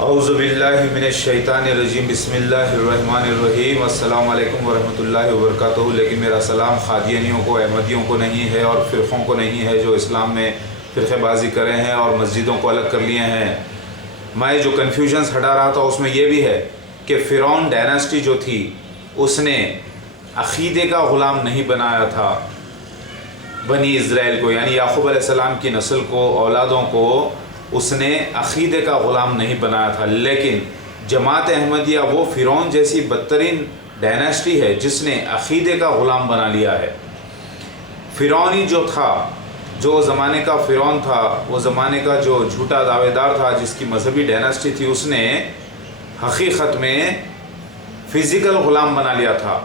اعوذ باللہ من الشیطان الرجیم بسم اللہ الرحمن الرحیم السلام علیکم ورحمۃ اللہ وبرکاتہ۔ لیکن میرا سلام قادیانیوں کو، احمدیوں کو نہیں ہے اور فرقوں کو نہیں ہے جو اسلام میں فرقے بازی کرے ہیں اور مسجدوں کو الگ کر لیے ہیں۔ میں جو کنفیوژنس ہٹا رہا تھا اس میں یہ بھی ہے کہ فرعون ڈائناسٹی جو تھی اس نے عقیدے کا غلام نہیں بنایا تھا بنی اسرائیل کو، یعنی یعقوب علیہ السلام کی نسل کو، اولادوں کو اس نے عقیدے کا غلام نہیں بنایا تھا۔ لیکن جماعت احمدیہ وہ فرعون جیسی بدترین ڈائناسٹی ہے جس نے عقیدے کا غلام بنا لیا ہے۔ فرعونی جو تھا، جو زمانے کا فرعون تھا، وہ زمانے کا جو جھوٹا دعوے دار تھا جس کی مذہبی ڈائناسٹی تھی، اس نے حقیقت میں فزیکل غلام بنا لیا تھا۔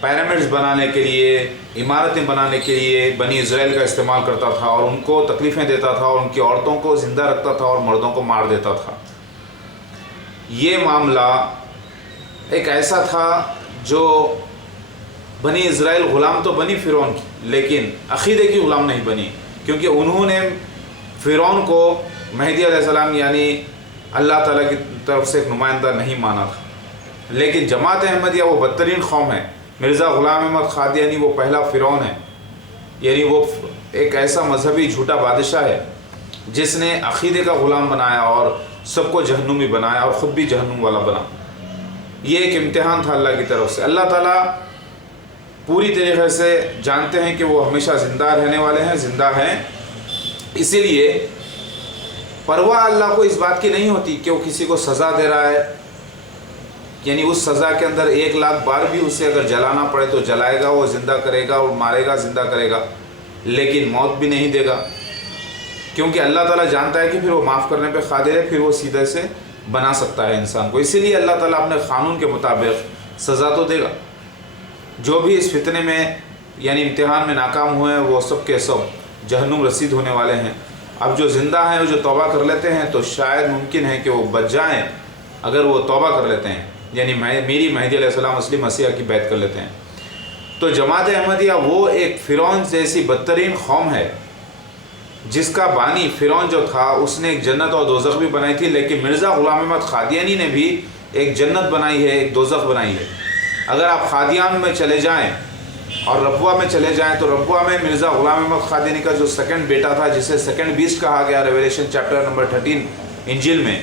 پیرامڈز بنانے کے لیے، عمارتیں بنانے کے لیے بنی اسرائیل کا استعمال کرتا تھا اور ان کو تکلیفیں دیتا تھا اور ان کی عورتوں کو زندہ رکھتا تھا اور مردوں کو مار دیتا تھا۔ یہ معاملہ ایک ایسا تھا جو بنی اسرائیل غلام تو بنی فرعون کی، لیکن عقیدے کی غلام نہیں بنی، کیونکہ انہوں نے فرعون کو مہدی علیہ السلام یعنی اللہ تعالیٰ کی طرف سے ایک نمائندہ نہیں مانا تھا۔ لیکن جماعت احمدیہ وہ بدترین قوم ہے۔ مرزا غلام احمد قادیانی وہ پہلا فرعون ہے، یعنی وہ ایک ایسا مذہبی جھوٹا بادشاہ ہے جس نے عقیدے کا غلام بنایا اور سب کو جہنمی بنایا اور خود بھی جہنم والا بنا۔ یہ ایک امتحان تھا اللہ کی طرف سے۔ اللہ تعالیٰ پوری طریقے سے جانتے ہیں کہ وہ ہمیشہ زندہ رہنے والے ہیں، زندہ ہیں، اسی لیے پرواہ اللہ کو اس بات کی نہیں ہوتی کہ وہ کسی کو سزا دے رہا ہے، یعنی اس سزا کے اندر 1,00,000 بار بھی اسے اگر جلانا پڑے تو جلائے گا، وہ زندہ کرے گا اور مارے گا، زندہ کرے گا، لیکن موت بھی نہیں دے گا، کیونکہ اللہ تعالیٰ جانتا ہے کہ پھر وہ معاف کرنے پہ قادر ہے، پھر وہ سیدھے سے بنا سکتا ہے انسان کو۔ اسی لیے اللہ تعالیٰ اپنے قانون کے مطابق سزا تو دے گا۔ جو بھی اس فتنے میں یعنی امتحان میں ناکام ہوئے ہیں وہ سب کے سب جہنم رسید ہونے والے ہیں۔ اب جو زندہ ہیں، جو توبہ کر لیتے ہیں تو شاید ممکن ہے کہ وہ بچ جائیں اگر وہ توبہ کر لیتے ہیں، یعنی میری مہدی علیہ السلام اصلی مسیح کی بیعت کر لیتے ہیں۔ تو جماعت احمدیہ وہ ایک فرعون جیسی بدترین قوم ہے جس کا بانی فرعون جو تھا اس نے ایک جنت اور دوزخ بھی بنائی تھی، لیکن مرزا غلام احمد قادیانی نے بھی ایک جنت بنائی ہے، ایک دوزخ بنائی ہے۔ اگر آپ قادیان میں چلے جائیں اور ربوہ میں چلے جائیں تو ربوہ میں مرزا غلام احمد قادیانی کا جو سیکنڈ بیٹا تھا جسے سیکنڈ بیسٹ کہا گیا ریویلیشن چیپٹر نمبر 13 انجیل میں،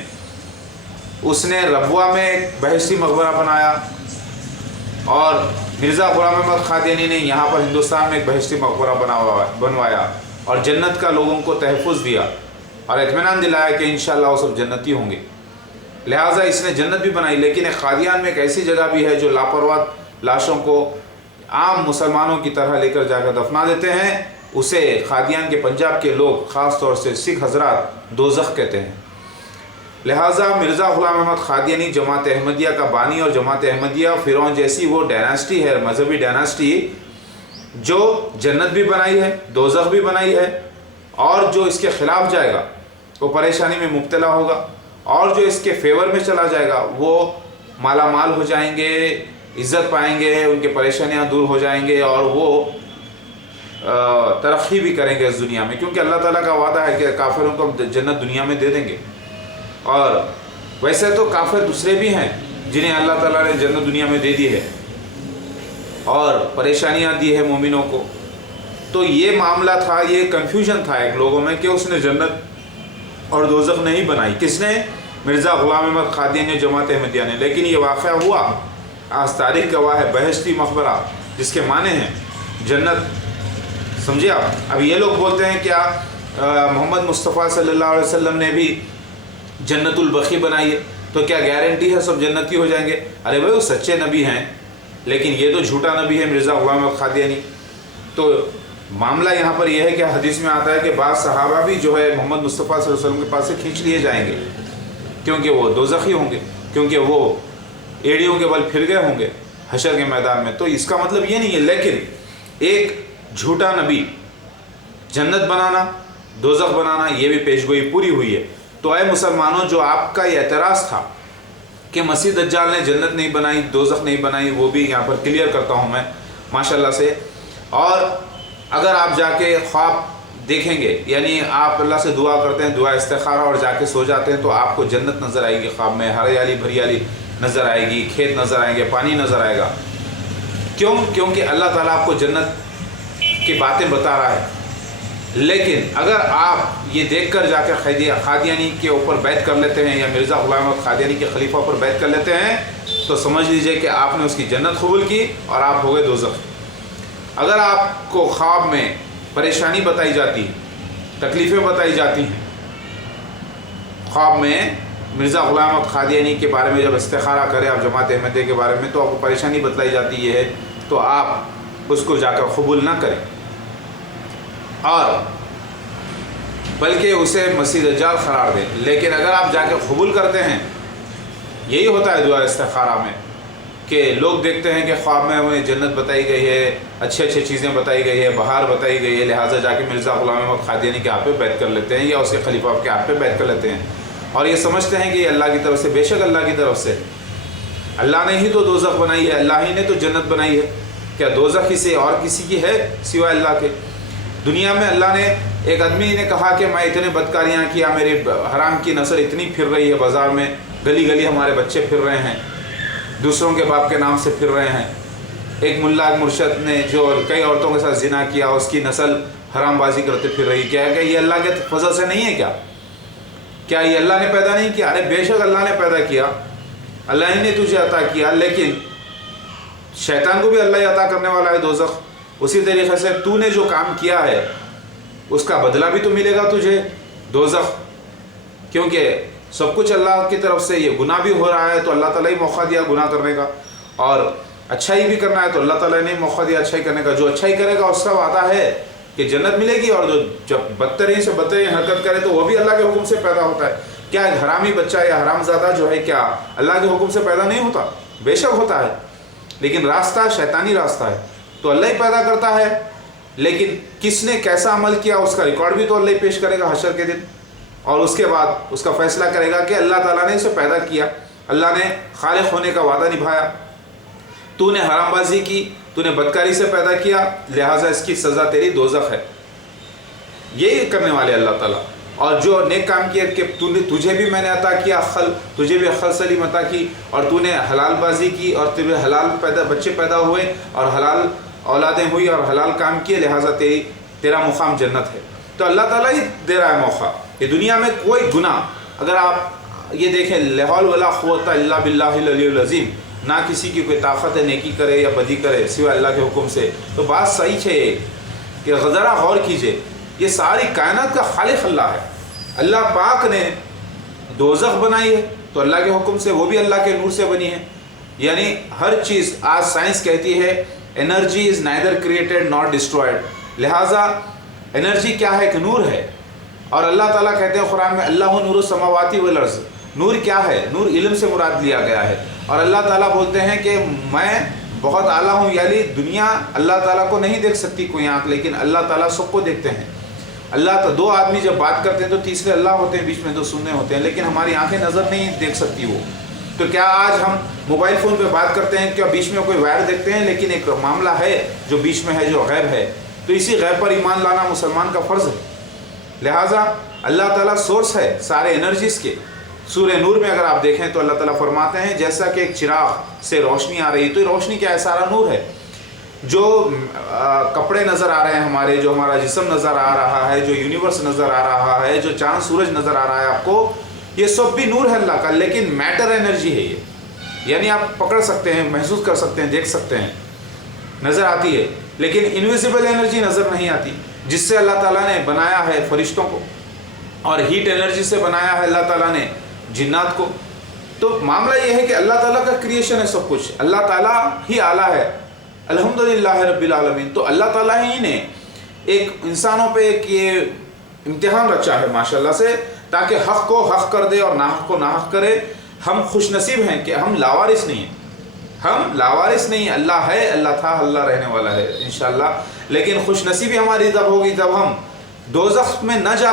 اس نے ربوہ میں ایک بہشتی مقبرہ بنایا اور مرزا غلام احمد قادیانی نے یہاں پر ہندوستان میں ایک بہشتی مقبرہ بنوایا اور جنت کا لوگوں کو تحفظ دیا اور اطمینان دلایا کہ انشاءاللہ وہ سب جنتی ہوں گے۔ لہٰذا اس نے جنت بھی بنائی، لیکن ایک قادیان میں ایک ایسی جگہ بھی ہے جو لاپرواہ لاشوں کو عام مسلمانوں کی طرح لے کر جا کر دفنا دیتے ہیں، اسے قادیان کے پنجاب کے لوگ خاص طور سے سکھ حضرات دوزخ کہتے ہیں۔ لہٰذا مرزا غلام احمد قادیانی جماعت احمدیہ کا بانی اور جماعت احمدیہ فرعون جیسی وہ ڈائناسٹی ہے، مذہبی ڈائناسٹی، جو جنت بھی بنائی ہے، دوزخ بھی بنائی ہے، اور جو اس کے خلاف جائے گا وہ پریشانی میں مبتلا ہوگا، اور جو اس کے فیور میں چلا جائے گا وہ مالا مال ہو جائیں گے، عزت پائیں گے، ان کے پریشانیاں دور ہو جائیں گے اور وہ ترقی بھی کریں گے اس دنیا میں، کیونکہ اللہ تعالیٰ کا وعدہ ہے کہ کافروں کو جنت دنیا میں دے دیں گے۔ اور ویسے تو کافر دوسرے بھی ہیں جنہیں اللہ تعالیٰ نے جنت دنیا میں دے دی ہے اور پریشانیاں دی ہے مومنوں کو۔ تو یہ معاملہ تھا، یہ کنفیوژن تھا ایک لوگوں میں کہ اس نے جنت اور دوزخ نہیں بنائی، کس نے؟ مرزا غلام احمد قادیانی جماعت احمدیہ نے۔ لیکن یہ واقعہ ہوا، آج تاریخ گواہ ہے، بہشتی مقبرہ جس کے معنی ہیں جنت، سمجھے آپ؟ اب یہ لوگ بولتے ہیں کیا محمد مصطفیٰ صلی اللہ علیہ وسلم نے بھی جنت البقیع بنائی ہے، تو کیا گارنٹی ہے سب جنتی ہو جائیں گے؟ ارے بھائی وہ سچے نبی ہیں، لیکن یہ تو جھوٹا نبی ہے مرزا غلام احمد قادیانی۔ تو معاملہ یہاں پر یہ ہے کہ حدیث میں آتا ہے کہ بعض صحابہ بھی جو ہے محمد مصطفیٰ صلی اللہ علیہ وسلم کے پاس سے کھینچ لیے جائیں گے، کیونکہ وہ دوزخی ہوں گے، کیونکہ وہ ایڑیوں کے بل پھر گئے ہوں گے حشر کے میدان میں۔ تو اس کا مطلب یہ نہیں ہے، لیکن ایک جھوٹا نبی جنت بنانا، دوزخ بنانا، یہ بھی پیشگوئی پوری ہوئی ہے۔ تو اے مسلمانوں، جو آپ کا یہ اعتراض تھا کہ مسیح دجال نے جنت نہیں بنائی، دوزخ نہیں بنائی، وہ بھی یہاں پر کلیئر کرتا ہوں میں ماشاءاللہ سے۔ اور اگر آپ جا کے خواب دیکھیں گے، یعنی آپ اللہ سے دعا کرتے ہیں، دعا استخارہ، اور جا کے سو جاتے ہیں تو آپ کو جنت نظر آئے گی خواب میں، ہریالی بھریالی نظر آئے گی، کھیت نظر آئیں گے، پانی نظر آئے گا. کیوں؟ کیونکہ اللہ تعالیٰ آپ کو جنت کی باتیں بتا رہا ہے. لیکن اگر آپ یہ دیکھ کر جا کر قادیانی کے اوپر بیعت کر لیتے ہیں یا مرزا غلام احمد قادیانی کے خلیفہ پر بیعت کر لیتے ہیں تو سمجھ لیجئے کہ آپ نے اس کی جنت قبول کی اور آپ ہو گئے دوزخ. اگر آپ کو خواب میں پریشانی بتائی جاتی ہے، تکلیفیں بتائی جاتی ہیں، خواب میں مرزا غلام احمد قادیانی کے بارے میں جب استخارہ کریں آپ جماعت احمدیہ کے بارے میں تو آپ کو پریشانی بتلائی جاتی ہے تو آپ اس کو جا کر قبول نہ کریں، اور بلکہ اسے مسیح دجال قرار دیں. لیکن اگر آپ جا کے قبول کرتے ہیں، یہی ہوتا ہے دعا استخارہ میں کہ لوگ دیکھتے ہیں کہ خواب میں ہمیں جنت بتائی گئی ہے، اچھے اچھے چیزیں بتائی گئی ہے، بہار بتائی گئی ہے، لہٰذا جا کے مرزا غلام احمد قادیانی کے ہاتھ پہ بیعت کر لیتے ہیں یا اس کے خلیفہ کے ہاتھ پہ بیعت کر لیتے ہیں، اور یہ سمجھتے ہیں کہ یہ اللہ کی طرف سے. بے شک اللہ کی طرف سے، اللہ نے ہی تو دوزخ بنائی ہے، اللہ ہی نے تو جنت بنائی ہے. کیا دوزخ کسی اور کسی کی ہے سوائے اللہ کے؟ دنیا میں اللہ نے ایک آدمی نے کہا کہ میں اتنے بدکاریاں کیا، میرے حرام کی نسل اتنی پھر رہی ہے بازار میں، گلی گلی ہمارے بچے پھر رہے ہیں، دوسروں کے باپ کے نام سے پھر رہے ہیں. ایک ملا ایک مرشد نے جو کئی عورتوں کے ساتھ زنا کیا، اس کی نسل حرام بازی کرتے پھر رہی. کیا ہے کہ یہ اللہ کے فضل سے نہیں ہے کیا؟ کیا یہ اللہ نے پیدا نہیں کیا؟ ارے بے شک اللہ نے پیدا کیا، اللہ ہی نے تجھے عطا کیا، لیکن شیطان کو بھی اللہ ہی عطا کرنے والا ہے دوزخ. اسی طریقے سے تو نے جو کام کیا ہے اس کا بدلہ بھی تو ملے گا تجھے دوزخ، کیونکہ سب کچھ اللہ کی طرف سے. یہ گناہ بھی ہو رہا ہے تو اللہ تعالیٰ ہی موقع دیا گناہ کرنے کا، اور اچھائی بھی کرنا ہے تو اللہ تعالیٰ نے موقع دیا اچھائی کرنے کا. جو اچھائی کرے گا اس کا وعدہ ہے کہ جنت ملے گی، اور جو جب بدترین سے بدترین حرکت کرے تو وہ بھی اللہ کے حکم سے پیدا ہوتا ہے. کیا ایک حرامی بچہ یا حرام زادہ جو ہے کیا اللہ کے حکم سے پیدا نہیں ہوتا؟ بے شک ہوتا ہے، لیکن راستہ شیطانی راستہ ہے تو اللہ ہی پیدا کرتا ہے. لیکن کس نے کیسا عمل کیا اس کا ریکارڈ بھی تو اللہ ہی پیش کرے گا حشر کے دن، اور اس کے بعد اس کا فیصلہ کرے گا کہ اللہ تعالیٰ نے اسے پیدا کیا، اللہ نے خالق ہونے کا وعدہ نبھایا، تو نے حرام بازی کی، تو نے بدکاری سے پیدا کیا، لہٰذا اس کی سزا تیری دوزخ ہے. یہی کرنے والے اللہ تعالیٰ. اور جو نیک کام کیا کہ تجھے بھی میں نے عطا کیا عقل، تجھے بھی عقل سلیم عطا کی، اور تو نے حلال بازی کی اور تجھے حلال بچے پیدا ہوئے اور حلال اولادیں ہوئی اور حلال کام کیے، لہٰذا تیرا مقام جنت ہے. تو اللہ تعالیٰ ہی دے رہا ہے موقع. یہ دنیا میں کوئی گناہ، اگر آپ یہ دیکھیں لا حول ولا قوت الا باللہ العلی العظیم، نہ کسی کی کوئی طاقت ہے نیکی کرے یا بدی کرے سوائے اللہ کے حکم سے. تو بات صحیح ہے کہ ذرا غور کیجئے، یہ ساری کائنات کا خالق اللہ ہے. اللہ پاک نے دوزخ بنائی ہے تو اللہ کے حکم سے، وہ بھی اللہ کے نور سے بنی ہے. یعنی ہر چیز، آج سائنس کہتی ہے energy is neither created not destroyed, لہٰذا انرجی کیا ہے؟ کہ نور ہے. اور اللہ تعالیٰ کہتے ہیں قرآن میں اللہ نور السماوات والارض. نور کیا ہے؟ نور علم سے مراد لیا گیا ہے. اور اللہ تعالیٰ بولتے ہیں کہ میں بہت اعلیٰ ہوں، یعنی دنیا اللہ تعالیٰ کو نہیں دیکھ سکتی کوئی آنکھ، لیکن اللہ تعالیٰ سب کو دیکھتے ہیں. دو آدمی جب بات کرتے ہیں تو تیسرے اللہ ہوتے ہیں، بیچ میں دو سننے ہوتے ہیں، لیکن ہماری آنکھیں نظر نہیں دیکھ سکتی وہ. تو کیا آج ہم موبائل فون پہ بات کرتے ہیں، کیا بیچ میں کوئی وائر دیکھتے ہیں؟ لیکن ایک معاملہ ہے جو بیچ میں ہے، جو غیب ہے. تو اسی غیب پر ایمان لانا مسلمان کا فرض ہے. لہٰذا اللہ تعالیٰ سورس ہے سارے انرجیز کے. سورہ نور میں اگر آپ دیکھیں تو اللہ تعالیٰ فرماتے ہیں جیسا کہ ایک چراغ سے روشنی آ رہی ہے، تو یہ روشنی کیا ہے؟ سارا نور ہے. جو کپڑے نظر آ رہے ہیں ہمارے، جو ہمارا جسم نظر آ رہا ہے، جو یونیورس نظر آ رہا ہے، جو چاند سورج نظر آ رہا ہے آپ کو، یہ سب بھی نور ہے اللہ کا. لیکن میٹر انرجی ہے یہ، یعنی آپ پکڑ سکتے ہیں، محسوس کر سکتے ہیں، دیکھ سکتے ہیں، نظر آتی ہے. لیکن انویزیبل انرجی نظر نہیں آتی، جس سے اللہ تعالیٰ نے بنایا ہے فرشتوں کو، اور ہیٹ انرجی سے بنایا ہے اللہ تعالیٰ نے جنات کو. تو معاملہ یہ ہے کہ اللہ تعالیٰ کا کریشن ہے سب کچھ، اللہ تعالیٰ ہی اعلیٰ ہے. الحمدللہ رب العالمین. تو اللہ تعالیٰ ہی نے ایک انسانوں پہ ایک یہ امتحان رچا ہے ماشاءاللہ سے، تاکہ حق کو حق کر دے اور ناحق کو ناحق کرے. ہم خوش نصیب ہیں کہ ہم لاوارث نہیں ہیں، ہم لاوارث نہیں. اللہ ہے، اللہ تھا، اللہ رہنے والا ہے انشاءاللہ. لیکن خوش نصیبی ہماری جب ہوگی جب ہم دوزخ میں نہ جا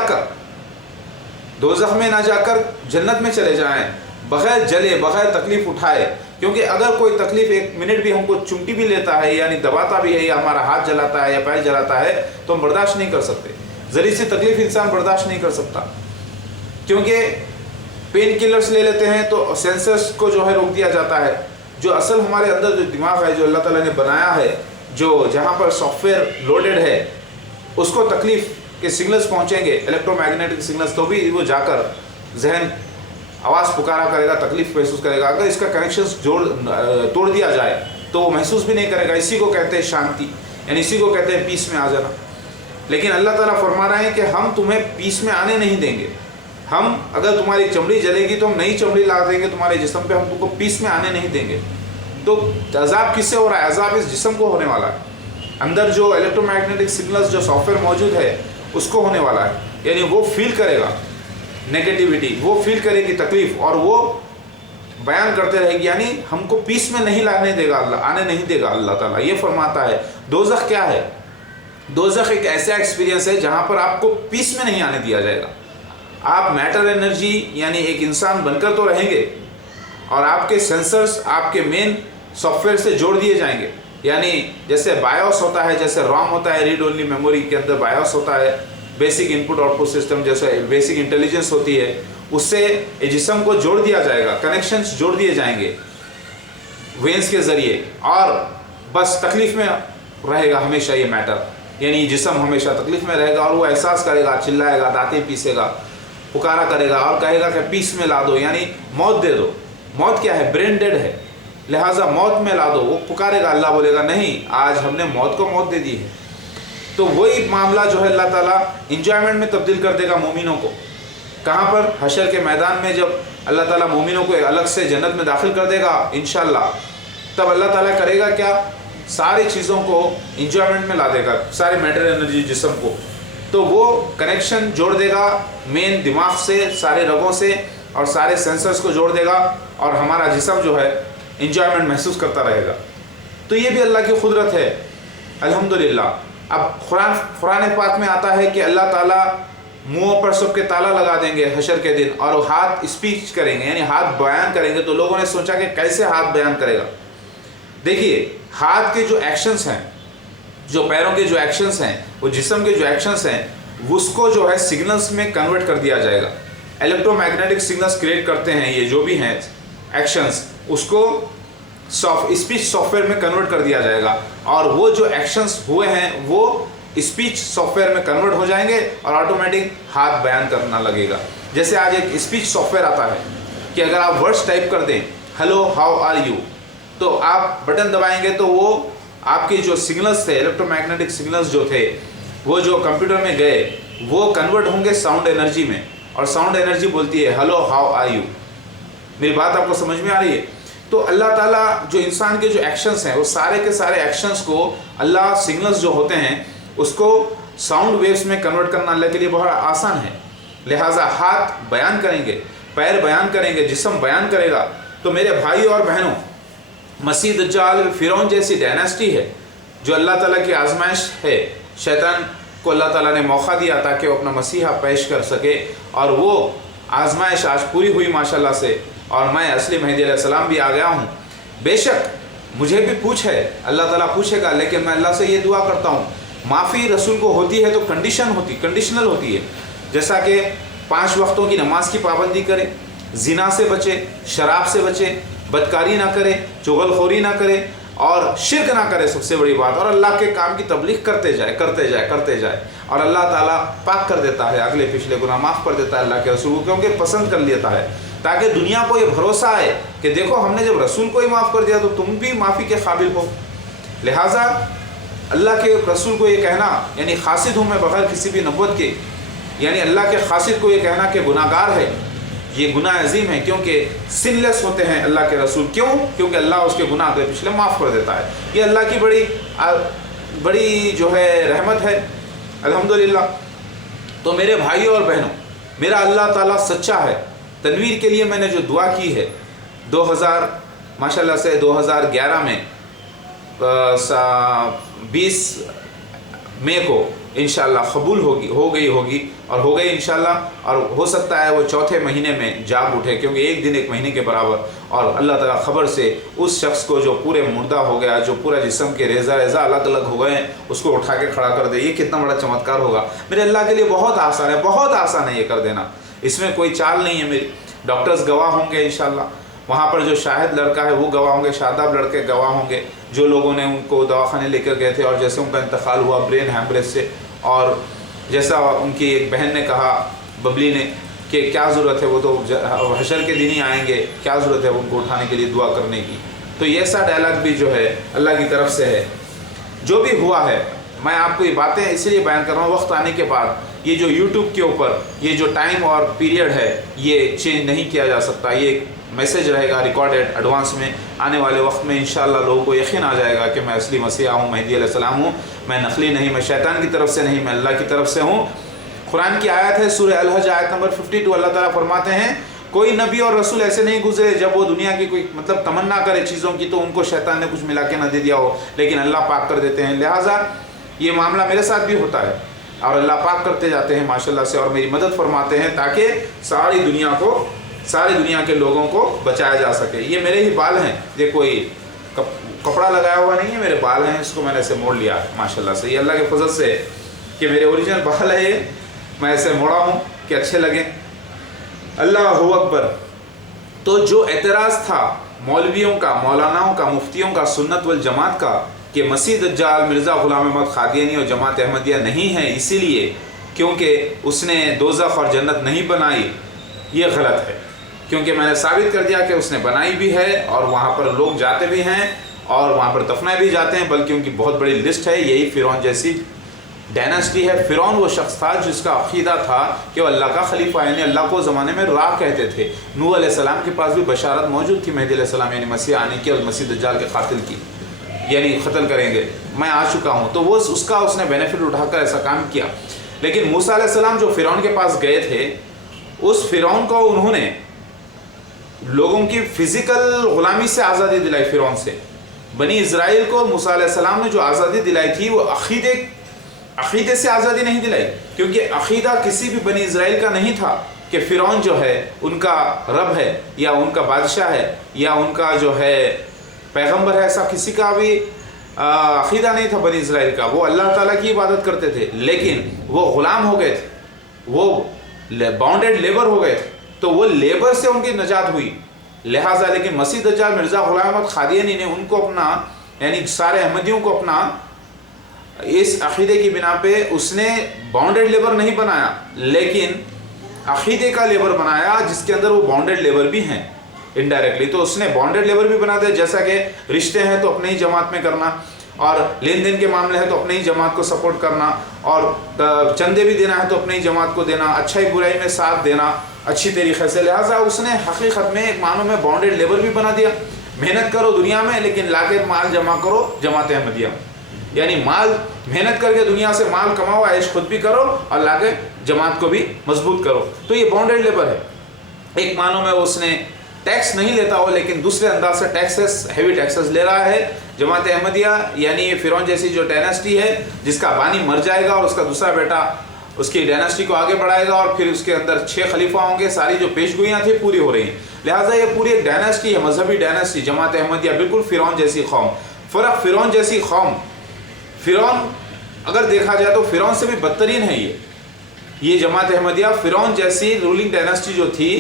کر جنت میں چلے جائیں، بغیر جلے، بغیر تکلیف اٹھائے. کیونکہ اگر کوئی تکلیف ایک منٹ بھی ہم کو چمٹی بھی لیتا ہے، یعنی دباتا بھی ہے، یا ہمارا ہاتھ جلاتا ہے یا پیر جلاتا ہے، تو ہم برداشت نہیں کر سکتے. ज़री सी तकलीफ़ इंसान बर्दाश्त नहीं कर सकता, क्योंकि पेन किलर्स ले लेते हैं तो सेंसर्स को जो है रोक दिया जाता है। जो असल हमारे अंदर जो दिमाग है, जो अल्लाह ताला ने बनाया है, जो जहाँ पर सॉफ्टवेयर लोडेड है, उसको तकलीफ़ के सिग्नल्स पहुँचेंगे, इलेक्ट्रोमैग्नेटिक सिग्नल्स, तो भी वो जाकर जहन आवाज़ पुकारा करेगा, तकलीफ़ महसूस करेगा। अगर इसका कनेक्शन तोड़ दिया जाए तो वो महसूस भी नहीं करेगा। इसी को कहते हैं शांति, यानी इसी को कहते हैं पीस में आ जाना। लेकिन अल्लाह ताला फरमा रहे हैं कि हम तुम्हें पीस में आने नहीं देंगे। हम अगर तुम्हारी चमड़ी जलेगी तो हम नई चमड़ी ला देंगे तुम्हारे जिस्म पे, हम तुमको पीस में आने नहीं देंगे। तो अजाब किससे हो रहा है? अजाब इस जिस्म को होने वाला है। अंदर जो इलेक्ट्रोमैग्नेटिक सिग्नल्स जो सॉफ्टवेयर मौजूद है उसको होने वाला है, यानी वो फील करेगा नेगेटिविटी, वो फील करेगी तकलीफ़, और वो बयान करते रहेगी, यानी हमको पीस में नहीं लाने देगा अल्लाह, आने नहीं देगा अल्लाह ताला। ये फरमाता है। दोज़ख क्या है? दोज़ख एक ऐसा एक्सपीरियंस है जहाँ पर आपको पीस में नहीं आने दिया जाएगा। आप मैटर एनर्जी यानी एक इंसान बनकर तो रहेंगे, और आपके सेंसर्स आपके मेन सॉफ्टवेयर से जोड़ दिए जाएंगे। यानी जैसे बायोस होता है, जैसे रॉम होता है, रीड ओनली मेमोरी के अंदर बायोस होता है, बेसिक इनपुट आउटपुट सिस्टम, जैसे बेसिक इंटेलिजेंस होती है, उससे जिस्म को जोड़ दिया जाएगा, कनेक्शंस जोड़ दिए जाएंगे वेंस के ज़रिए, और बस तकलीफ़ में रहेगा हमेशा ये मैटर, यानी जिस्म हमेशा तकलीफ़ में रहेगा, और वो एहसास करेगा, चिल्लाएगा, दांतें पीसेगा, पुकारा करेगा और कहेगा कि पीस में ला दो, यानी मौत दे दो। मौत क्या है? ब्रेन डेड है, लिहाजा मौत में ला दो। वो पुकारेगा, अल्लाह बोलेगा नहीं, आज हमने मौत को मौत दे दी है। तो वही मामला जो है अल्लाह ताला इंजॉयमेंट में तब्दील कर देगा मोमिनों को। कहाँ पर? हशर के मैदान में जब अल्लाह ताला मोमिनों को अलग से जन्नत में दाखिल कर देगा इंशाअल्लाह, तब अल्लाह ताला करेगा क्या? सारी चीज़ों को इंजॉयमेंट में ला देगा, सारे मैटर एनर्जी जिस्म को। तो वो कनेक्शन जोड़ देगा मेन दिमाग से, सारे रगों से, और सारे सेंसर्स को जोड़ देगा, और हमारा जिस्म जो है इंजॉयमेंट महसूस करता रहेगा। तो ये भी अल्लाह की कुदरत है, अल्हम्दुलिल्लाह। अब कुरान पाक में आता है कि अल्लाह ताला मुँह पर सबके ताला लगा देंगे हशर के दिन, और हाथ स्पीच करेंगे, यानी हाथ बयान करेंगे। तो लोगों ने सोचा कि कैसे हाथ बयान करेगा? देखिए, हाथ के जो एक्शंस हैं, जो पैरों के जो एक्शंस हैं, वो जिस्म के जो एक्शंस हैं, उसको जो है सिग्नल्स में कन्वर्ट कर दिया जाएगा। इलेक्ट्रोमैग्नेटिक सिग्नल्स क्रिएट करते हैं ये जो भी हैं एक्शंस, उसको स्पीच सॉफ्टवेयर में कन्वर्ट कर दिया जाएगा, और वो जो एक्शंस हुए हैं वो स्पीच सॉफ्टवेयर में कन्वर्ट हो जाएंगे, और ऑटोमेटिक हाथ बयान करना लगेगा। जैसे आज एक स्पीच सॉफ्टवेयर आता है कि अगर आप वर्ड्स टाइप कर दें, हेलो हाउ आर यू, तो आप बटन दबाएंगे तो वो आपके जो सिग्नल्स थे, इलेक्ट्रोमैग्नेटिक सिग्नल्स जो थे, वो जो कंप्यूटर में गए, वो कन्वर्ट होंगे साउंड एनर्जी में, और साउंड एनर्जी बोलती है हेलो हाउ आर यू। मेरी बात आपको समझ में आ रही है? तो अल्लाह ताला जो इंसान के जो एक्शंस हैं, वो सारे के सारे एक्शंस को अल्लाह सिग्नल्स जो होते हैं उसको साउंड वेव्स में कन्वर्ट करना अल्लाह के लिए बहुत आसान है। लिहाजा हाथ बयान करेंगे, पैर बयान करेंगे, जिस्म बयान करेगा। तो मेरे भाई और बहनों, मसीह दज्जाल फ़िरौन जैसी डायनेस्टी है जो अल्लाह ताला की आजमाइश है। शैतान को अल्लाह ताला ने मौका दिया ताकि वो अपना मसीहा पेश कर सके, और वो आजमाइश आज पूरी हुई माशाल्लाह से, और मैं असली मेहदी अलैहिस्सलाम भी आ गया हूँ। बेशक मुझे भी पूछ है, अल्लाह ताला पूछेगा, लेकिन मैं अल्लाह से ये दुआ करता हूँ, माफ़ी रसूल को होती है तो कंडीशनल होती है। जैसा कि 5 वक्तों की नमाज की पाबंदी करे, जिना से बचे, शराब से बचे, बदकारी ना करे, चुगलखोरी ना करे, और शिर्क ना करे, सबसे बड़ी बात, और अल्लाह के काम की तबलीग करते जाए, और अल्लाह ताला पाक कर देता है, अगले पिछले गुनाह माफ़ कर देता है अल्लाह के रसूल को, क्योंकि पसंद कर लेता है, ताकि दुनिया को ये भरोसा आए कि देखो हमने जब रसूल को ही माफ़ कर दिया तो तुम भी माफ़ी के काबिल हो। लिहाजा अल्लाह के रसूल को ये कहना, यानी खासिद हूँ मैं बग़ैर किसी भी नबूवत के, यानी अल्लाह के खासिद को ये कहना कि गुनाहगार है, ये गुनाह अजीम है, क्योंकि सिनलेस होते हैं अल्लाह के रसूल। क्यों? क्योंकि अल्लाह उसके गुनाह के पिछले माफ़ कर देता है। ये अल्लाह की बड़ी जो है रहमत है, अल्हम्दुलिल्लाह। तो मेरे भाइयों और बहनों, मेरा अल्लाह ताला सच्चा है। तनवीर के लिए मैंने जो दुआ की है 2000 माशाल्लाह से 2011 में 20 मई को इंशाअल्लाह कबूल हो गई होगी और हो गई इंशाअल्लाह। और हो सकता है वो चौथे महीने में जाग उठे, क्योंकि एक दिन एक महीने के बराबर। और अल्लाह ताला खबर से उस शख्स को जो पूरे मुर्दा हो गया, जो पूरा जिस्म के रेज़ा अलग अलग हो गए, उसको उठा के खड़ा कर दे। ये कितना बड़ा चमत्कार होगा। मेरे अल्लाह के लिए बहुत आसान है, बहुत आसान है ये कर देना। इसमें कोई चाल नहीं है मेरी। डॉक्टर्स गवाह होंगे इंशाअल्लाह, वहाँ पर जो शाहिद लड़का है वो गवाह होंगे, शादाब लड़के गवाह होंगे, जो लोगों ने उनको दवाखाने लेकर गए थे और जैसे उनका इंतकाल हुआ ब्रेन हैमरेज से, और जैसा उनकी एक बहन ने कहा बबली ने कि क्या ज़रूरत है, वो तो हशर के दिन ही आएंगे, क्या ज़रूरत है उनको उठाने के लिए दुआ करने की। तो ये ऐसा डायलॉग भी जो है अल्लाह की तरफ से है। जो भी हुआ है, मैं आपको ये बातें इसलिए बयान कर रहा हूँ, वक्त आने के बाद ये जो यूट्यूब के ऊपर ये जो टाइम और पीरियड है ये चेंज नहीं किया जा सकता। ये एक मैसेज रहेगा रिकॉर्डेड एडवांस में। आने वाले वक्त में इंशाअल्लाह लोगों को यकीन आ जाएगा कि मैं असली मसीहा हूँ, मेहदी अलैहिस्सलाम हूँ, मैं नकली नहीं, मैं शैतान की तरफ से नहीं, मैं अल्लाह की तरफ से हूँ। कुरान की आयत है सूरह अल-हज आयत नंबर 52, अल्लाह ताला फरमाते हैं कोई नबी और रसूल ऐसे नहीं गुजरे जब वो दुनिया की कोई मतलब तमन्ना करे चीज़ों की तो उनको शैतान ने कुछ मिला के ना दे दिया हो, लेकिन अल्लाह पाक कर देते हैं। लिहाजा ये मामला मेरे साथ भी होता है और अल्लाह पाक करते जाते हैं माशाल्लाह से, और मेरी मदद फरमाते हैं ताकि सारी दुनिया के लोगों को बचाया जा सके। ये मेरे ही बाल हैं, ये कोई कपड़ा लगाया हुआ नहीं है, मेरे बाल हैं, इसको मैंने ऐसे मोड़ लिया माशाल्लाह से। ये अल्लाह के फजल से कि मेरे ओरिजिनल बाल है, ये मैं ऐसे मोड़ा हूँ कि अच्छे लगे। अल्लाहु अकबर। तो जो एतराज़ था मौलवियों का, मौलानाओं का, मुफ्तियों का, सुन्नत वल जमात का कि मसीह दज्जाल मिर्ज़ा ग़ुलाम अहमद क़ादियानी और जमात अहमदिया नहीं है इसीलिए क्योंकि उसने दोज़ख और जन्नत नहीं बनाई, ये गलत है। क्योंकि मैंने साबित कर दिया कि उसने बनाई भी है और वहाँ पर लोग जाते भी हैं और वहाँ पर दफनाए भी जाते हैं, बल्कि उनकी बहुत बड़ी लिस्ट है। यही फ़िरौन जैसी डायनेस्टी है। फ़िरौन वो शख्स था जिसका अक़ीदा था कि वो अल्लाह का खलीफा, यानी अल्लाह को ज़माने में राह कहते थे। नूह अलैहिस्सलाम के पास भी बशारत मौजूद थी मेहदी अलैहिस्सलाम यानी मसीह आने की और मसीह दज्जाल के कातिल की, यानी क़त्ल करेंगे, मैं आ चुका हूँ। तो वो उसने बेनिफिट उठाकर ऐसा काम किया। लेकिन मूसा अलैहिस्सलाम जो फ़िरौन के पास गए थे, उस फ़िरौन को उन्होंने लोगों की फ़िज़िकल ग़ुलामी से आज़ादी दिलाई। फ़िरौन से बनी इज़राइल को मूसा अलैहिस्सलाम ने जो आज़ादी दिलाई थी वो अक़ीदे से आज़ादी नहीं दिलाई, क्योंकि अक़ीदा किसी भी बनी इज़राइल का नहीं था कि फ़िरौन जो है उनका रब है या उनका बादशाह है या उनका जो है पैगंबर है। ऐसा किसी का भी अक़ीदा नहीं था बनी इज़राइल का। वो अल्लाह ताला की इबादत करते थे, लेकिन वो ग़ुलाम हो गए थे, वो बाउंडेड लेबर हो गए थे, तो वो लेबर से उनकी नजात हुई। लिहाजा लेकिन मसीह दज्जाल मिर्ज़ा ग़ुलाम अहमद क़ादियानी ने उनको अपना, यानी सारे अहमदियों को अपना, इस अक़ीदे की बिना पे उसने बाउंडेड लेबर नहीं बनाया, लेकिन अक़ीदे का लेबर बनाया जिसके अंदर वो बाउंडेड लेबर भी हैं इनडायरेक्टली। तो उसने बाउंडेड लेबर भी बना दिया, जैसा कि रिश्ते हैं तो अपने ही जमात में करना, और लेन देन के मामले है तो अपने ही जमात को सपोर्ट करना, और चंदे भी देना है तो अपने ही जमात को देना, अच्छाई बुराई में साथ देना अच्छी तरीक़े से। लिहाजा उसने हकीकत में एक मानों में बाउंडेड लेबर भी बना दिया। मेहनत करो दुनिया में, लेकिन लाके माल जमा करो जमात अहमदिया, यानी माल मेहनत करके दुनिया से माल कमाओ, ऐश खुद भी करो और लाके जमात को भी मजबूत करो। तो ये बाउंडेड लेबर है। एक मानों में उसने टैक्स नहीं लेता हो, लेकिन दूसरे अंदाज से टैक्सेस, हेवी टैक्सेस ले रहा है। जमात अहमदिया यानी फ़िरौन जैसी जो डायनेस्टी है जिसका बानी मर जाएगा और उसका दूसरा बेटा उसकी डायनेस्टी को आगे बढ़ाएगा, और फिर उसके अंदर 6 खलीफा होंगे। सारी जो पेशगोइयाँ थी पूरी हो रही हैं। लिहाजा ये पूरी एक डायनेस्टी है, मजहबी डायनेस्टी जमात अहमदिया, बिल्कुल फ़िरौन जैसी कौम। फ़र्क फ़िरौन जैसी कौम, फ़िरौन अगर देखा जाए तो फ़िरौन से भी बदतरीन है ये जमात अहमदिया। फ़िरौन जैसी रूलिंग डायनेस्टी जो थी,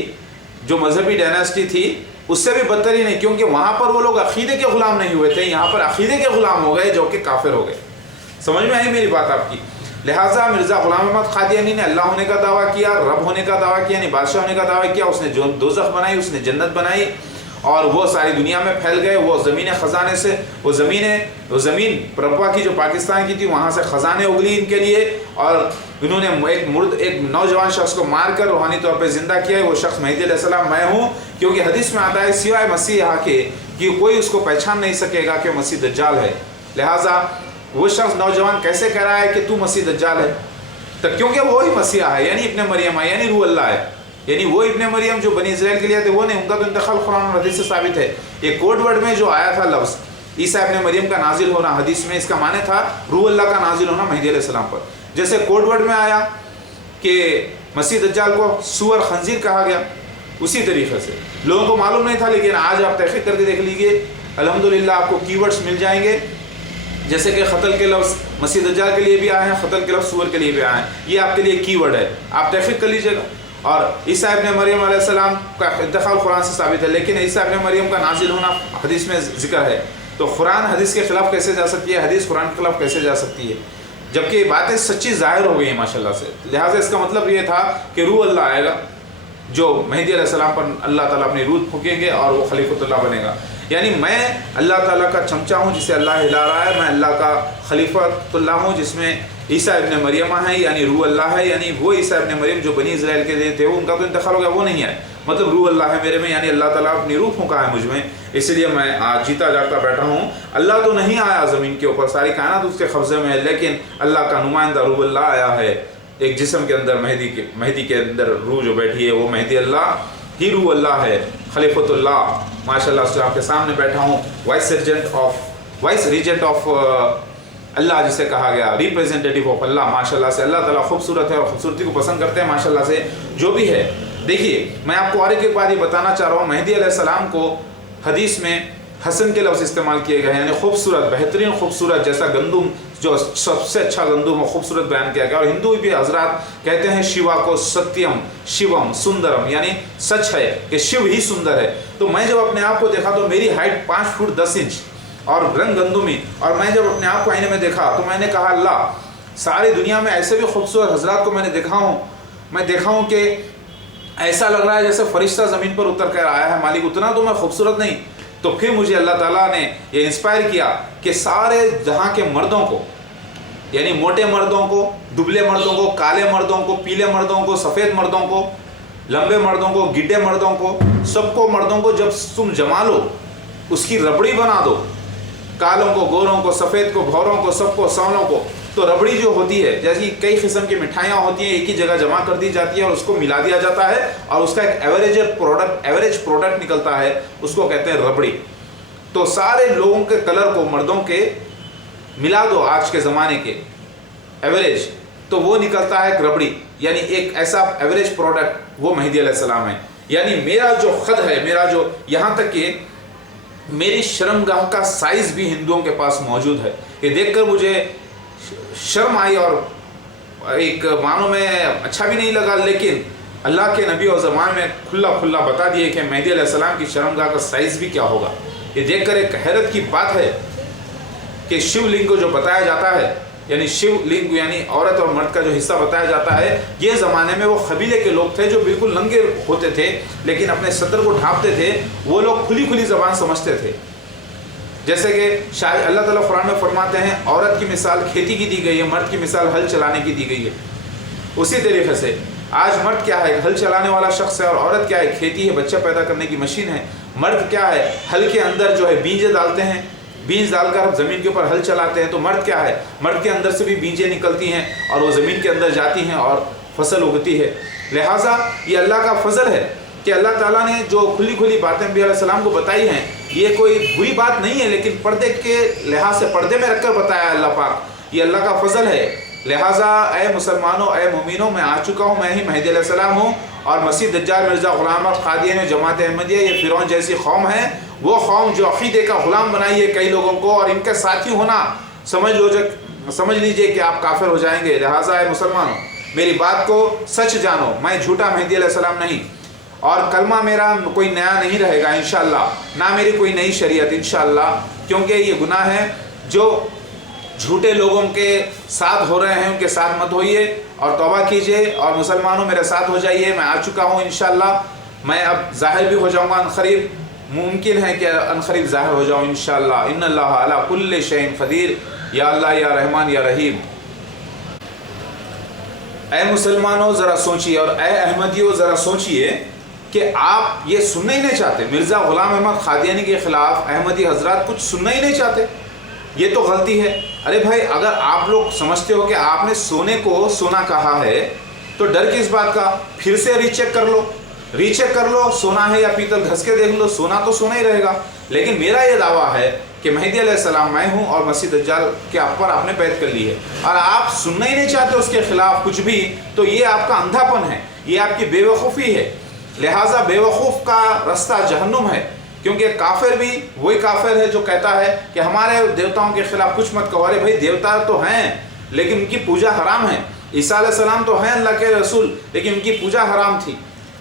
जो मजहबी डायनेस्टी थी, उससे भी बदतरीन है, क्योंकि वहाँ पर वो लोग अक़ीदे के ग़ुलाम नहीं हुए थे, यहाँ पर अक़ीदे के ग़ुलाम हो गए जो कि काफिर हो गए। समझ में आई मेरी बात आपकी? लिहाजा मिर्ज़ा ग़ुलाम अहमद क़ादियानी ने अल्लाह होने का दावा किया, रब होने का दावा किया, यानी बादशाह होने का दावा किया। उसने जो दोज़ख बनाई, उसने जन्नत बनाई, और वो सारी दुनिया में फैल गए। वो ज़मीन ख़जाने से, वो ज़मीन परपा की जो पाकिस्तान की थी, वहाँ से ख़जाने उगली इनके लिए, और इन्होंने एक नौजवान शख्स को मार कर रूहानी तौर पर ज़िंदा किया है। वो शख्स मेहदी अलैहिस्सलाम मैं हूँ, क्योंकि हदीस में आता है सिवाय मसीह यहाँ के कि कोई उसको पहचान नहीं सकेगा कि मसीह दज्जाल है। लिहाजा वो शख्स नौजवान कैसे कह रहा है कि तू मसीह दज्जाल है? तो क्योंकि वो ही मसीहा है, यानी इब्ने मरियम है, यानी रूह अल्लाह है, यानी वो इब्ने मरियम जो बनी इज़राइल के लिए थे वो नहीं, उनका तो इंतकाल कुरान और हदीस से साबित है। ये कोड वर्ड में जो आया था लफ्ज़ ईसा इब्ने मरियम का नाजिल होना, हदीस में इसका माने था रूह अल्लाह का नाजिल होना मेहदी अलैहिस्सलाम पर। जैसे कोड वर्ड में आया कि मसीह दज्जाल को सूअर खंजीर कहा गया, उसी तरीके से लोगों को मालूम नहीं था, लेकिन आज आप तहकीक करके देख लीजिए, अल्हम्दुलिल्लाह आपको कीवर्ड्स मिल जाएंगे। जैसे कि क़त्ल के लफ्ज़ मसीह दज्जाल के लिए भी आए हैं, क़त्ल के लफ्ज़ सूअर के लिए भी आए हैं, ये आपके लिए कीवर्ड है, आप तहकीक कर लीजिएगा। और ईसा इब्न मरियम अलैहिस्सलाम का इंतकाल कुरान से साबित है, लेकिन ईसा इब्न मरियम का नाजिल होना हदीस में ज़िक्र है। तो कुरान हदीस के ख़िलाफ़ कैसे जा सकती है, हदीस कुरान के ख़िलाफ़ कैसे जा सकती है, जबकि बातें सच्ची ज़ाहिर हो गई हैं माशाल्लाह से। लिहाजा इसका मतलब ये था कि रूह अल्लाह आएगा, जो मेहदी अलैहिस्सलाम पर अल्लाह ताला अपनी रूह फूकेंगे और वो खलीफतुल्लाह बनेगा। यानी मैं अल्लाह ताला का चमचा हूँ जिसे अल्लाह हिला रहा है, मैं अल्लाह का खलीफतुल्लाह हूँ जिसमें ईसा इब्न मरियम है, यानी रूह अल्लाह है। यानी वो ईसा इब्न मरियम जो बनी इज़राइल के लिए थे, उनका तो इंतकाल हो गया, वो नहीं है, मतलब रूह अल्लाह है मेरे में, यानी अल्लाह ताला अपनी रूह फूंका है मुझ में, इसलिए मैं आज जीता जागता बैठा हूँ। अल्लाह तो नहीं आया ज़मीन के ऊपर, सारी कायनात उसके कब्ज़े में है, लेकिन अल्लाह का नुमाइंदा रूह अल्लाह आया है एक जिस्म के अंदर। मेहदी के अंदर रूह जो बैठी है वो मेहदी अल्लाह ही रूह अल्लाह है, खलीफतुल्लाह। माशाल्लाह से आपके सामने बैठा हूँ, वाइस रीजेंट ऑफ अल्लाह जिसे कहा गया, रिप्रेजेंटेटिव ऑफ अल्लाह। माशाल्लाह से अल्लाह ताला खूबसूरत है और खूबसूरती को पसंद करते हैं माशाल्लाह से, जो भी है। देखिए मैं आपको और एक बात ये बताना चाह रहा हूँ, मेहदी अलैहिस्सलाम को हदीस में हसन के लफ्ज़ इस्तेमाल किए गए हैं, यानी खूबसूरत, बेहतरीन खूबसूरत, जैसा गंदुम जो सबसे अच्छा गंदुम और खूबसूरत बयान किया गया। और हिंदू भी हजरात कहते हैं शिवा को सत्यम शिवम सुंदरम, यानी सच है कि शिव ही सुंदर है। तो मैं जब अपने आप को देखा तो मेरी हाइट 5 फुट 10 इंच और रंग गंदुमी, और मैं जब अपने आप को आईने में देखा तो मैंने कहा अल्लाह, सारी दुनिया में ऐसे भी खूबसूरत हजरात को मैंने देखा हूँ कि ऐसा लग रहा है जैसे फरिश्ता ज़मीन पर उतर कर आया है, मालिक उतना तो मैं खूबसूरत नहीं। तो फिर मुझे अल्लाह ताला ने ये इंस्पायर किया कि सारे जहाँ के मर्दों को, यानी मोटे मर्दों को, दुबले मर्दों को, काले मर्दों को, पीले मर्दों को, सफ़ेद मर्दों को, लंबे मर्दों को, गिड्ढे मर्दों को, सबको मर्दों को जब तुम जमा लो, उसकी रबड़ी बना दो, कालों को, गोरों को, सफ़ेद को, भौरों को, सबको, सांवलों को। तो रबड़ी जो होती है, जैसी कई किस्म की मिठाइयाँ होती हैं, एक ही जगह जमा कर दी जाती है और उसको मिला दिया जाता है और उसका एक एवरेज प्रोडक्ट निकलता है, उसको कहते हैं रबड़ी। तो सारे लोगों के कलर को, मर्दों के मिला दो आज के ज़माने के एवरेज, तो वो निकलता है एक रबड़ी, यानी एक ऐसा एवरेज प्रोडक्ट वो मेहदी अलैहिस्सलाम है। यानी मेरा जो ख़द है, मेरा जो, यहाँ तक कि मेरी शर्मगाह का साइज़ भी हिंदुओं के पास मौजूद है। ये देखकर मुझे शर्म आई और एक मानो में अच्छा भी नहीं लगा, लेकिन अल्लाह के नबी और ज़मान में खुला बता दिए कि मेहदी अलैहिस्सलाम की शर्मगाह का साइज़ भी क्या होगा। ये देखकर एक हैरत की बात है कि शिवलिंग को जो बताया जाता है, यानी शिवलिंग यानी औरत और मर्द का जो हिस्सा बताया जाता है, ये ज़माने में वो कबीले के लोग थे जो बिल्कुल नंगे होते थे लेकिन अपने सतर को ढांपते थे। वो लोग खुली ज़बान समझते थे। जैसे कि शायद अल्लाह ताला कुरान में फरमाते हैं, औरत की मिसाल खेती की दी गई है, मर्द की मिसाल हल चलाने की दी गई है। उसी तरीके से आज मर्द क्या है, हल चलाने वाला शख्स है, और औरत क्या है, खेती है, बच्चा पैदा करने की मशीन है। मर्द क्या है, हल के अंदर जो है बीजें डालते हैं, बीज डालकर ज़मीन के ऊपर हल चलाते हैं। तो मर्द क्या है, मर्द के अंदर से भी बीजें निकलती हैं और वो ज़मीन के अंदर जाती हैं और फसल उगती है। लिहाजा ये अल्लाह का फजल है कि अल्लाह ताला ने जो खुली बातें नबी अलैहिस्सलाम को बताई हैं, ये कोई बुरी बात नहीं है, लेकिन पर्दे के लिहाज से पर्दे में रखकर बताया अल्लाह पाक, ये अल्लाह का फजल है। लिहाजा ए मुसलमानों, ए मोमिनों, मैं आ चुका हूँ, मैं ही मेहदी अलैहिस्सलाम हूँ। और मसीह दज्जाल, मिर्ज़ा ग़ुलाम अहमद क़ादियानी, जमात अहमदिया, ये फ़िरौन जैसी कौम है, वो कौम जो अक़ीदे का ग़ुलाम बनाई है कई लोगों को, और इनके साथी होना समझ लीजिए कि आप काफिर हो जाएंगे। लिहाजा ए मुसलमानों, मेरी बात को सच जानो, मैं झूठा मेहदी अलैहिस्सलाम नहीं, और कलमा मेरा कोई नया नहीं रहेगा इंशाअल्लाह, ना मेरी कोई नई शरीयत इंशाअल्लाह, क्योंकि ये गुनाह है जो झूठे लोगों के साथ हो रहे हैं, उनके साथ मत होइए और तौबा कीजिए। और मुसलमानों मेरे साथ हो जाइए, मैं आ चुका हूँ इंशाअल्लाह। मैं अब ज़ाहिर भी हो जाऊँगा अनक़रीब, मुमकिन है कि अनक़रीब ज़ाहिर हो जाऊँ इंशाअल्लाह। इन्नल्लाह अला कुल्लि शैइन क़दीर, या अल्लाह या रहमान या रहीम। ए मुसलमानों ज़रा सोचिए, और ए अहमदियों ज़रा सोचिए कि आप ये सुनना ही नहीं चाहते, मिर्ज़ा ग़ुलाम अहमद क़ादियानी के ख़िलाफ़ अहमदी हज़रात कुछ सुनना ही नहीं चाहते, ये तो गलती है। अरे भाई, अगर आप लोग समझते हो कि आपने सोने को सोना कहा है तो डर किस बात का, फिर से रीचेक कर लो, सोना है या पीतल, घस के देख लो, सोना तो सोना ही रहेगा। लेकिन मेरा ये दावा है کہ مہدی علیہ السلام میں ہوں اور مسیح دجال کے اوپر آپ نے بیعت کر لی ہے، اور آپ سننا ہی نہیں چاہتے اس کے خلاف کچھ بھی، تو یہ آپ کا اندھا پن ہے، یہ آپ کی بے وقوفی ہے۔ لہٰذا بے وقوف کا رستہ جہنم ہے، کیونکہ کافر بھی وہی کافر ہے جو کہتا ہے کہ ہمارے دیوتاؤں کے خلاف کچھ مت کہو۔ ارے بھائی، دیوتا تو ہیں لیکن ان کی پوجا حرام ہے۔ عیسیٰ علیہ السلام تو ہیں اللہ کے رسول، لیکن ان کی پوجا حرام تھی۔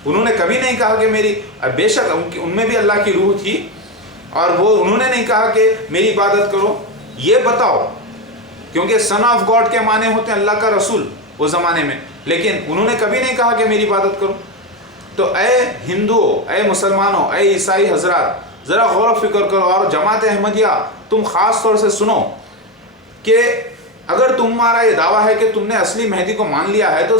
انہوں نے کبھی نہیں کہا کہ میری، بے شک ان میں بھی اللہ کی روح تھی، اور وہ انہوں نے نہیں کہا کہ میری عبادت کرو۔ یہ بتاؤ، کیونکہ سن آف گاڈ کے معنی ہوتے ہیں اللہ کا رسول اس زمانے میں، لیکن انہوں نے کبھی نہیں کہا کہ میری عبادت کرو۔ تو اے ہندوؤں، اے مسلمانوں، اے عیسائی حضرات، ذرا غور و فکر کرو، اور جماعت احمدیہ تم خاص طور سے سنو کہ اگر تمہارا یہ دعویٰ ہے کہ تم نے اصلی مہدی کو مان لیا ہے تو